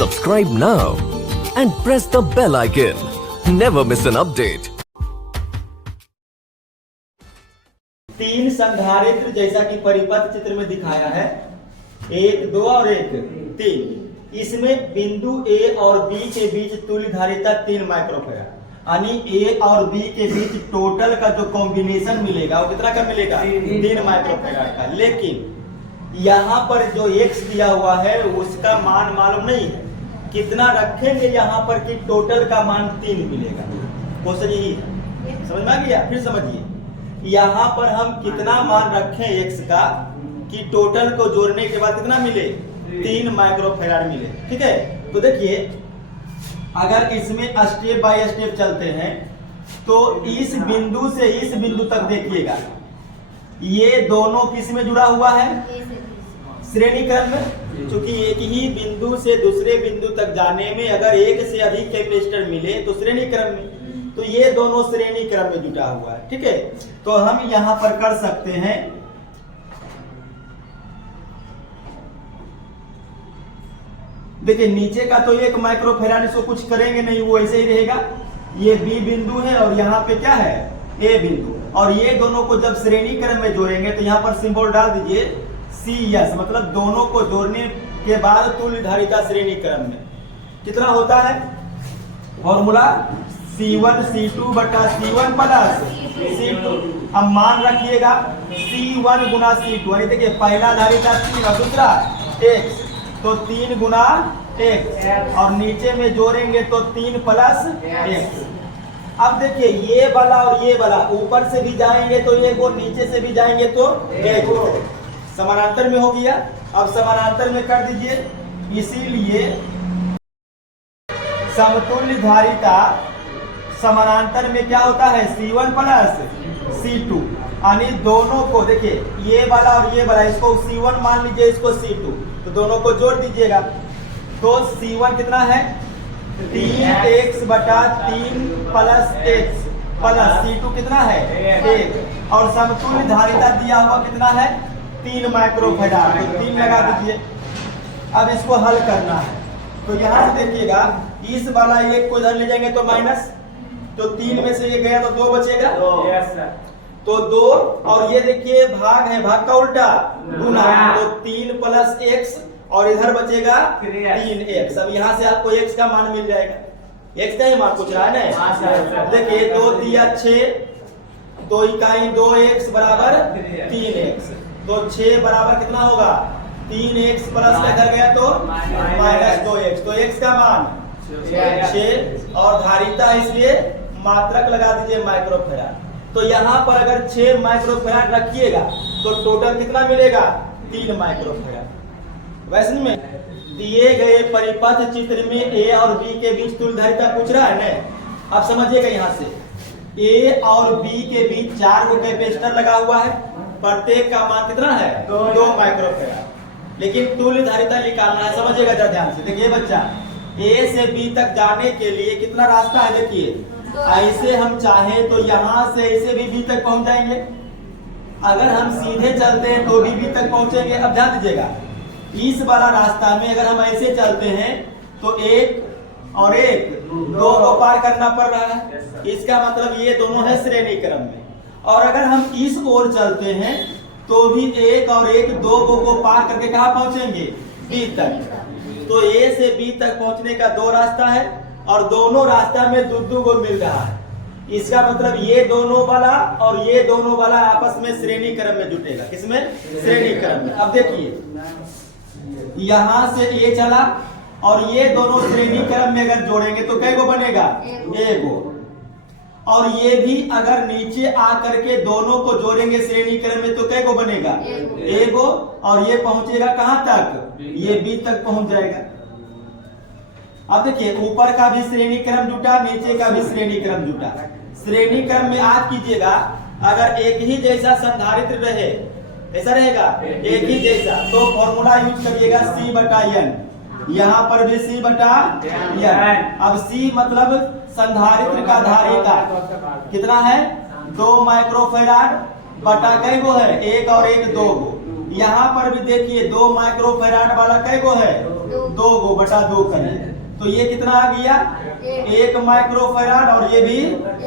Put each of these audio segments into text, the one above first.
Subscribe now and press the bell icon. Never miss an update. तीन संधारित्र जैसा कि परिपथ चित्र में दिखाया है, 1, 2 और 1, 3। इसमें बिंदु A और B के बीच तुल्य धारिता 3 माइक्रोफैराड, यानी A और B के बीच टोटल का जो कॉम्बिनेशन मिलेगा वो कितना का मिलेगा? 3 माइक्रोफैराड का। लेकिन यहाँ पर जो X दिया हुआ है उसका मान मालूम नहीं है, कितना रखेंगे यहाँ पर कि टोटल का मान 3 मिलेगा। क्वेश्चन यही है, समझ में आ गया? फिर समझिए, यहाँ पर हम कितना मान रखें X का कि टोटल को जोड़ने के बाद कितना मिले? 3 माइक्रोफैराड मिले। ठीक है, तो देखिए अगर इसमें स्टेप बाय स्टेप चलते हैं तो इस बिंदु से इस बिंदु तक देखिएगा, ये दोनों किस में जुड़ा हुआ है? श्रेणी क्रम में। क्योंकि एक ही बिंदु से दूसरे बिंदु तक जाने में अगर एक से अधिक कैपेसिटर मिले तो श्रेणी क्रम में, तो ये दोनों श्रेणी क्रम में जुटा हुआ है। ठीक है, तो हम यहां पर कर सकते हैं, देखिए नीचे का तो 1 माइक्रोफैराड, इसको कुछ करेंगे नहीं, वो ऐसे ही रहेगा। ये बी बिंदु है और यहाँ पे क्या है? ए बिंदु। और ये दोनों को जब श्रेणी क्रम में जोड़ेंगे तो यहाँ पर सिंबल डाल दीजिए CS, मतलब दोनों को जोड़ने के बाद तुल्य धारिता श्रेणी क्रम में कितना होता है? फॉर्मूला C1 C2 बटा C1 प्लस C2। अब मान रखिएगा C1 गुना C2, यानी देखिए पहला धारिता 3 और दूसरा X, तो 3 गुना X, और नीचे में जोड़ेंगे तो 3 प्लस X। अब देखिए ये वाला और ये वाला ऊपर से भी जाएंगे तो एक, और नीचे से भी जाएंगे तो एक, समानांतर में हो गया। अब समानांतर में कर दीजिए, इसीलिए समतुल्य धारिता समानांतर में क्या होता है? C1 प्लस C2, यानी दोनों को देखिए ये वाला और ये वाला, इसको C1 मान लीजिए, इसको C2, तो दोनों को जोड़ दीजिएगा। तो C1 कितना है? 3x बटा 3 प्लस x प्लस C2 कितना है? 1। और समतुल्य धारिता दिया हुआ कितना है? 3 माइक्रोफैराड, तो 3 लगा दीजिए। अब इसको हल करना है, तो यहाँ से देखिएगा इस वाला 1 को इधर ले जाएंगे तो माइनस, तो 3 में से ये गया तो 2 बचेगा, तो 2, और ये देखिए भाग है, भाग का उल्टा गुना, तो 3 प्लस x, और इधर बचेगा 3x। अब यहाँ से आपको x का मान मिल जाएगा, x का ही मान पूछ रहा है ना। देखिए 2 दिया 6, 2 इकाई 2x बराबर 3x, तो 6 बराबर कितना होगा? 3x प्लस लेकर गया तो माइनस 2x, तो x का मान 6, और धारिता इसलिए मात्रक लगा दीजिए माइक्रोफैराड। तो यहाँ पर अगर 6 माइक्रोफैराड रखिएगा तो टोटल कितना मिलेगा? 3 माइक्रोफैराड। वैसे में दिए गए परिपथ चित्र में A और B के बीच तुल्य धारिता पूछ रहा है ना। अब समझिएगा, यहाँ से A और B के बीच 4 को कैपेसिटर लगा हुआ है, प्रत्येक का मान कितना है? 2 माइक्रोफैराड। लेकिन तुल्य धारिता निकालना है, समझिएगा जरा ध्यान से। देखिए बच्चा, A से B तक जाने के लिए कितना रास्ता है? देखिए ऐसे हम चाहें तो यहाँ से ऐसे भी B तक पहुंच जाएंगे, अगर हम सीधे चलते हैं तो भी B तक पहुंचेंगे। अब ध्यान दीजिएगा, इस वाला रास्ता में अगर हम ऐसे चलते हैं तो 1 और 1 2 को पार करना पड़ रहा है, इसका मतलब ये दोनों है श्रेणी क्रम में। और अगर हम इस ओर चलते हैं तो भी 1 और 1 2 को पार करके कहाँ पहुंचेंगे? B तक। तो A से B तक पहुंचने का 2 रास्ता है, और दोनों रास्ता में दो को मिल रहा है। इसका मतलब ये दोनों वाला और ये दोनों वाला आपस में श्रेणी क्रम में जुटेगा। किसमें? श्रेणी क्रम में। अब देखिए यहाँ से A चला और ये दोनों श्रेणी क्रम में अगर जोड़ेंगे तो कै गो बनेगा? 1 गो। और ये भी अगर नीचे आकर के दोनों को जोड़ेंगे श्रेणी क्रम में तो कै गो बनेगा? 1 गो। और ये पहुंचेगा कहां तक? ये B तक पहुंच जाएगा। अब देखिए ऊपर का भी श्रेणी क्रम जुटा, नीचे का भी श्रेणी क्रम जुटा। श्रेणी क्रम में आप कीजिएगा, अगर एक ही जैसा संधारित्र रहे, ऐसा रहेगा एक ही जैसा, तो फॉर्मूला यूज करिएगा C बटा N। यहाँ पर भी C बटा N। अब C मतलब संधारित्र का धारिता कितना है? 2 माइक्रोफैराड बटा कै गो है? 1 और 1 2 गो, यहाँ पर भी देखिए 2 माइक्रोफैराड वाला कै गो है, 2 गो बटा 2 करिए, तो ये कितना आ गया 1 माइक्रोफैराड और ये भी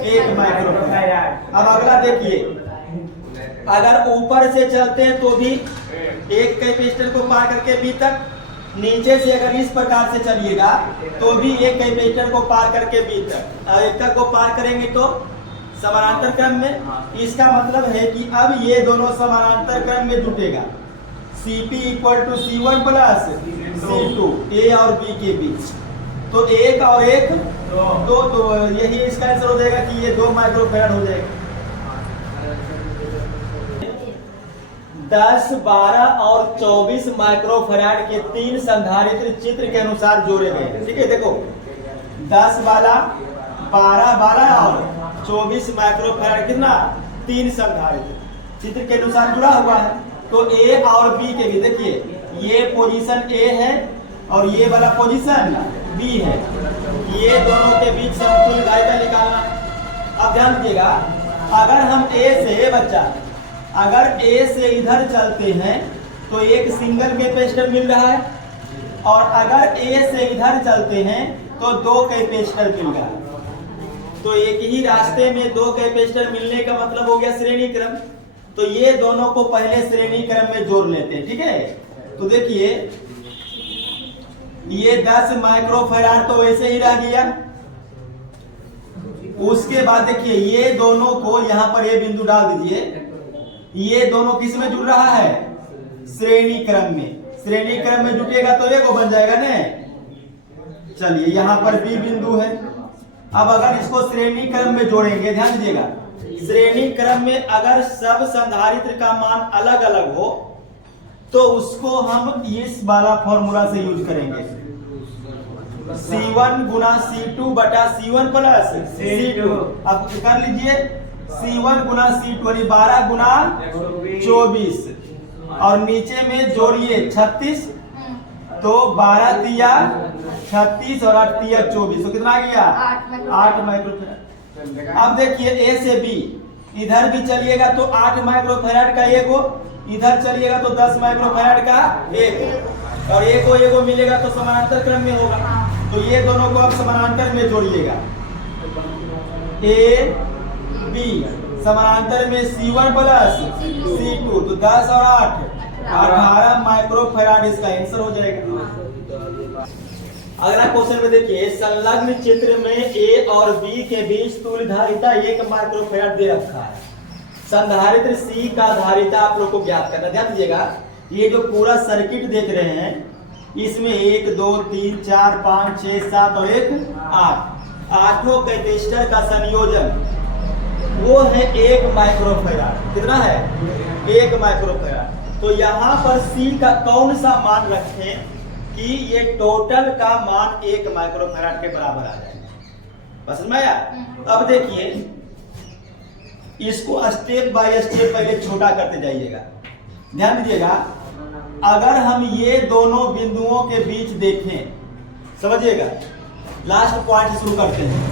1 माइक्रोफैराड। अब अगला देखिए, अगर ऊपर से चलते हैं तो भी एक कैपेसिटर को पार करके बी तक, नीचे से अगर इस प्रकार से चलिएगा तो भी एक कैपेसिटर को पार करके बी तक, एक को पार करेंगे तो समानांतर क्रम में। इसका मतलब है कि अब ये दोनों समानांतर क्रम में जुटेगा, Cp = C1 प्लस C2 ए और बी के बीच, तो 1 और 1 2, तो यही इसका आंसर हो जाएगा कि ये 2 माइक्रोफैराड हो जाएगा। 10, 12 और 24 माइक्रोफैराड के 3 संधारित्र चित्र के अनुसार जोड़े गए। ठीक है, देखो 10 वाला, 12 वाला और 24 माइक्रोफैराड कितना 3 संधारित्र चित्र के अनुसार जुड़ा हुआ है। तो ए और बी के भी देखिए, ये पोजीशन ए है और ये वाला पोजीशन बी है, ये दोनों के बीच समतुल्य धारिता निकालना। अब ध्यान दीजिएगा, अगर हम ए से बच्चा अगर ए से इधर चलते हैं तो एक सिंगल कैपेसिटर मिल रहा है, और अगर ए से इधर चलते हैं तो 2 कैपेसिटर मिल रहा है। तो एक ही रास्ते में 2 कैपेसिटर मिलने का मतलब हो गया श्रेणी क्रम। तो ये दोनों को पहले श्रेणी क्रम में जोड़ लेते हैं। ठीक है, तो देखिए ये 10 माइक्रोफैराड तो वैसे ही रह गया। उसके बाद देखिए ये दोनों को यहाँ पर ये बिंदु डाल दीजिए, ये दोनों किस में जुड़ रहा है, श्रेणी क्रम में। श्रेणी क्रम में जुटेगा तो ये को बन जाएगा ना। चलिए यहाँ पर बी बिंदु है। अब अगर इसको श्रेणी क्रम में जोड़ेंगे, ध्यान दीजिएगा, श्रेणी क्रम में अगर सब संधारित्र का मान अलग अलग हो तो उसको हम इस वाला फॉर्मूला से यूज करेंगे, C1 गुना C2 बटा C1 प्लस C2। अब कर लीजिए, C1 गुना C2 12 गुना 24 और नीचे में जोड़िए 36, तो 12 तिया 36 और 8 तिया 24, तो कितना आ गया 8 माइक्रोफैराड। अब देखिए ए से बी, इधर भी चलिएगा तो 8 माइक्रोफैराड का एगो, इधर चलिएगा तो 10 माइक्रोफैराड का एक, और एगो मिलेगा तो समानांतर क्रम में होगा। तो ये दोनों को अब समानांतर में जोड़िएगा, ए बी समानांतर में C1 प्लस C2, तो 10 और 8 18 माइक्रोफैराड इसका आंसर हो जाएगा। अगला क्वेश्चन में देखिए, संलग्न चित्र में ए और बी के बीच तुल्य धारिता 1 माइक्रोफैराड दे रखा है। संधारित्र सी का धारिता आप लोग को ज्ञात करना। ध्यान दीजिएगा, ये जो पूरा सर्किट देख रहे हैं इसमें 1 2 3 4 5 6 7 और 1 8 आठों कैपेसिटर का संयोजन वो है 1 माइक्रोफैराड। कितना है 1 माइक्रोफैराड। तो यहाँ पर सी का कौन सा मान रखें कि ये टोटल का मान 1 माइक्रोफैराड के बराबर आ जाए। बस समझ में आया। अब देखिए इसको स्टेप बाय स्टेप पहले छोटा करते जाइएगा। ध्यान दीजिएगा, अगर हम ये दोनों बिंदुओं के बीच देखें, समझिएगा, लास्ट पॉइंट शुरू करते हैं।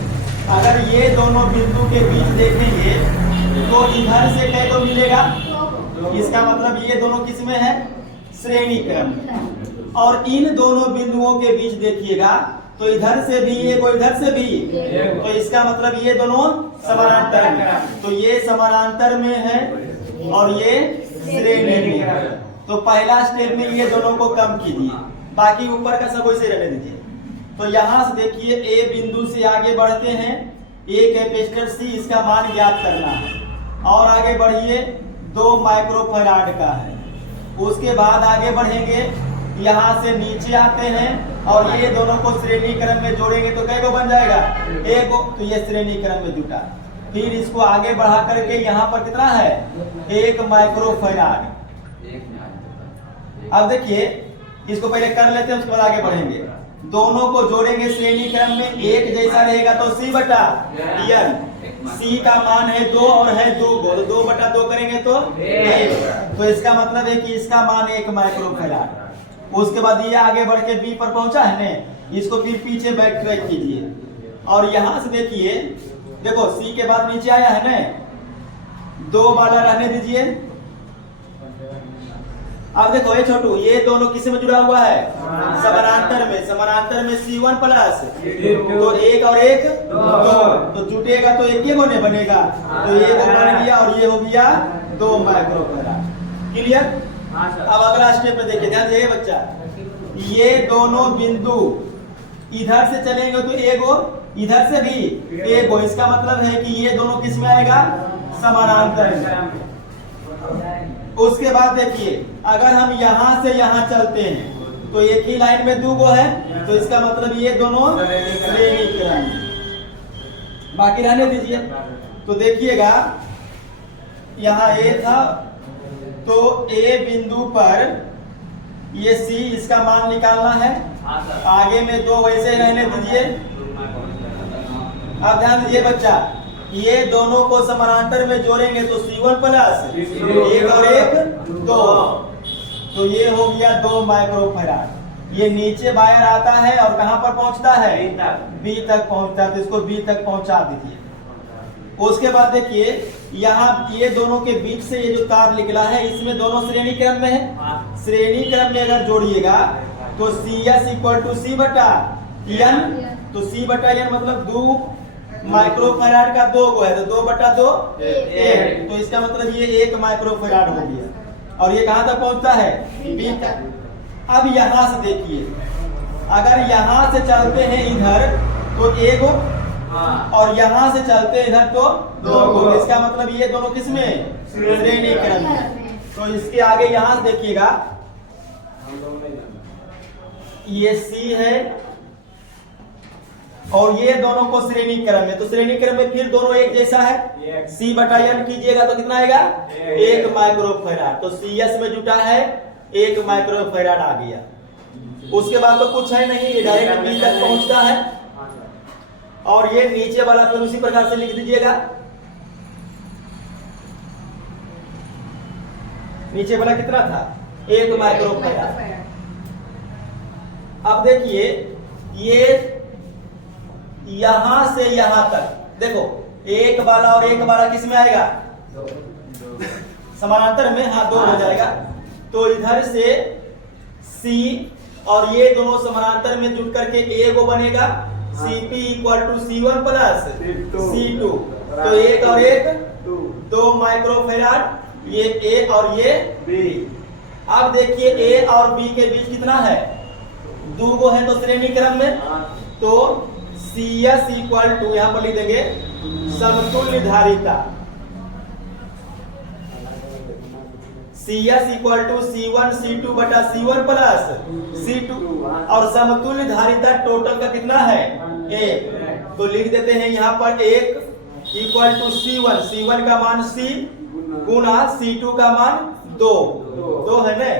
अगर ये दोनों बिंदु के बीच देखेंगे तो इधर से क्या तो मिलेगा, इसका मतलब ये दोनों किस में है, श्रेणी क्रम। और इन दोनों बिंदुओं के बीच देखिएगा तो इधर से भी ये, इधर से भी, तो इसका मतलब ये दोनों समानांतर में। तो ये समानांतर में है और ये श्रेणी में है। तो पहला स्टेप में ये दोनों को कम कीजिए, बाकी ऊपर का सब वैसे रहने दीजिए। तो यहाँ से देखिए ए बिंदु से आगे बढ़ते हैं, ए कैपेसिटर सी, इसका मान ज्ञात करना है। और आगे बढ़िए 2 माइक्रोफैराड का है। उसके बाद आगे बढ़ेंगे, यहाँ से नीचे आते हैं और ये दोनों को श्रेणी क्रम में जोड़ेंगे तो कै को बन जाएगा, एक को। तो ये श्रेणी क्रम में जुटा। फिर इसको आगे बढ़ा करके यहाँ पर कितना है 1 माइक्रोफैराड। अब देखिए इसको पहले कर लेते हैं, उसके बाद आगे बढ़ेंगे। दोनों को जोड़ेंगे श्रेणी क्रम में, एक जैसा रहेगा तो C बटा N। C का मान है 2 और है 2 को, तो 2 बटा 2 करेंगे तो 1। तो इसका मतलब है कि इसका मान 1 माइक्रोफैराड। उसके बाद ये आगे बढ़ के B पर पहुंचा है ने, इसको फिर पीछे बैक ट्रैक कीजिए और यहां से देखिए, देखो C के बाद नीचे आया है ने, 2 वाला रहने दीजिए, अब देखो ये छोटू, ये दोनों किस में जुड़ा हुआ है? समानांतर में। समानांतर में C1 प्लस तो एक और एक दो, तो जुटेगा तो एक ही होने बनेगा, तो ये वो बन गया और ये हो गया 2 माइक्रोफैराड। क्लियर? अब अगला स्टेप में देखिए, ध्यान दीजिए बच्चा, ये दोनों बिंदु इधर से चलेंगे तो एगो, इधर से भी एगो, इसका मतलब है कि ये दोनों किस में आएगा? समानांतर में। उसके बाद देखिए, अगर हम यहाँ से यहाँ चलते हैं तो एक ही लाइन में 2 गो है, तो इसका मतलब ये दोनों श्रेणी क्रम। बाकी रहने दीजिए। तो देखिएगा, यहाँ ए था, तो ए बिंदु पर ये सी, इसका मान निकालना है। आगे में 2 वैसे ही रहने दीजिए। अब ध्यान दीजिए बच्चा, ये दोनों को समानांतर में जोड़ेंगे तो C1 प्लस एक और एक 2, तो ये हो गया 2 माइक्रोफैराड। ये नीचे वायर आता है और कहां पर पहुंचता है? B तक पहुंचता है, तो इसको B तक पहुंचा दीजिए। उसके बाद देखिए, यहाँ ये दोनों के बीच से ये जो तार निकला है, इसमें दोनों श्रेणी क्रम में है। श्रेणी क्रम में अगर जोड़िएगा तो CS इक्वल टू C बटा N, तो C बटा N मतलब 2 माइक्रोफैराड का 2 गो है, तो 2 बटा 2 1, तो इसका मतलब ये 1 माइक्रोफैराड हो गया। और ये कहां तक पहुंचता है? B तक। अब यहां से देखिए, अगर यहां से चलते हैं इधर तो 1 गो, और यहां से चलते हैं इधर तो 2 गो, इसका मतलब ये दोनों किसमें? श्रेणी क्रम में। तो इसके आगे यहां से देखिएगा, ये C है और ये दोनों को श्रेणी क्रम में, तो श्रेणी क्रम में फिर दोनों एक जैसा है। C बटा N कीजिएगा तो कितना आएगा? 1 माइक्रोफैराड। तो CS में जुटा है 1 माइक्रोफैराड आ गया। उसके बाद तो कुछ है नहीं, ये डायरेक्ट B तक पहुंचता है। और ये नीचे वाला फिर उसी प्रकार से लिख दीजिएगा। नीचे वाला कितना था? 1 माइक्रोफैराड। अब देखिए, ये यहां से यहां तक देखो, एक वाला और एक वाला किस में आएगा? समानांतर में। हाँ, 2 हो जाएगा। तो इधर से C और ये दोनों समानांतर में जुट करके ए को बनेगा CP equal to C1 plus C2, तो एक और एक 2 माइक्रोफैराड, ये A और ये B। अब देखिए, A और B के बीच कितना है? 2 गो है, तो श्रेणी क्रम में, तो CS इक्वल टू यहां पर लिख देंगे समतुल्य धारिता। CS equal to C1 C2 बटा C1 प्लस C2, और समतुल्य धारिता टोटल का कितना है? 1। तो लिख देते हैं यहां पर 1 इक्वल टू C1, C1 का मान C गुना C2 का मान 2 है ना,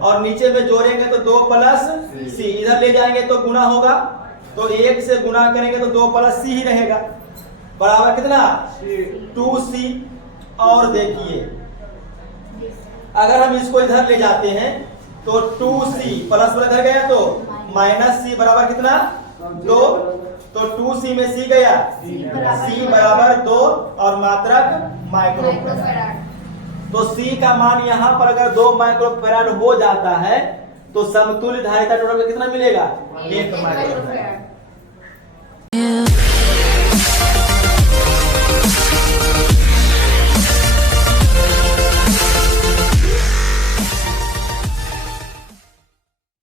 और नीचे में जोड़ेंगे तो 2 प्लस C, इधर ले जाएंगे तो गुना होगा, तो 1 से गुना करेंगे तो 2 प्लस C ही रहेगा, बराबर कितना? 2C। और देखिए, अगर हम इसको इधर ले जाते हैं तो 2C प्लस इधर गया तो माइनस C बराबर कितना? 2, तो 2C में C गया, C बराबर 2 और मात्रक माइक्रोफैराड। तो C का मान यहाँ पर अगर 2 माइक्रोफैराड हो जाता है तो समतुल्य धारिता टोटल कितना मिलेगा? 1 माइक्रोफैराड।